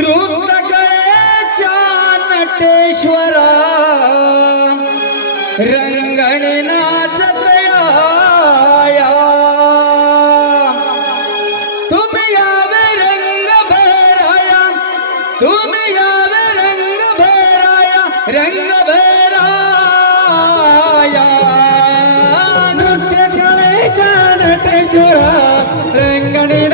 करे चेश्वर रंगण नाच तय रंग भैराया तु या वंग भैराया रंग भैराया नृत्य करे चानेश्वर रंगण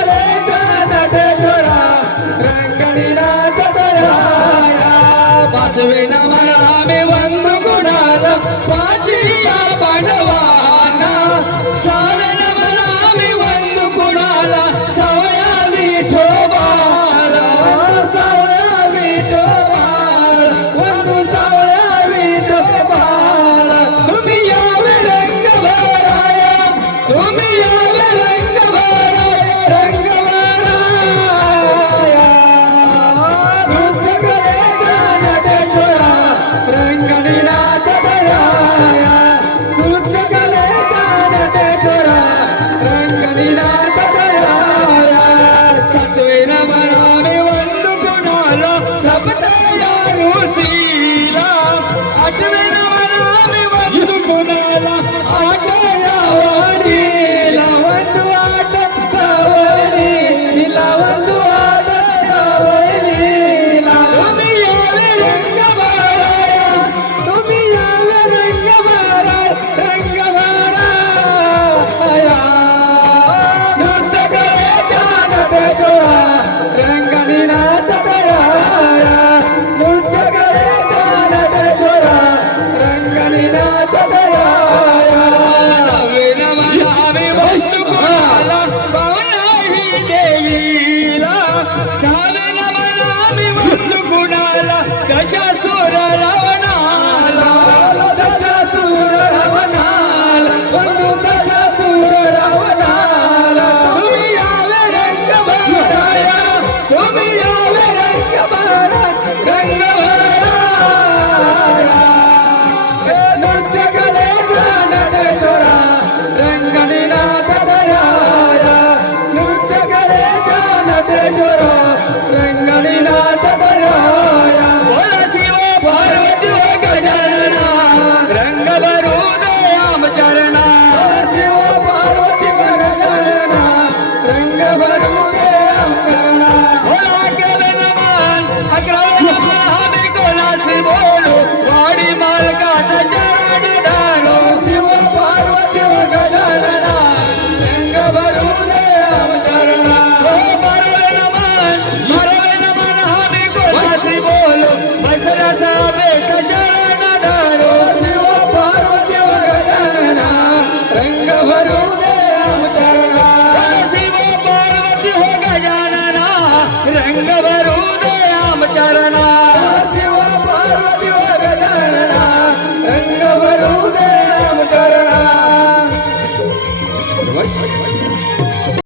I'm Yeah. música.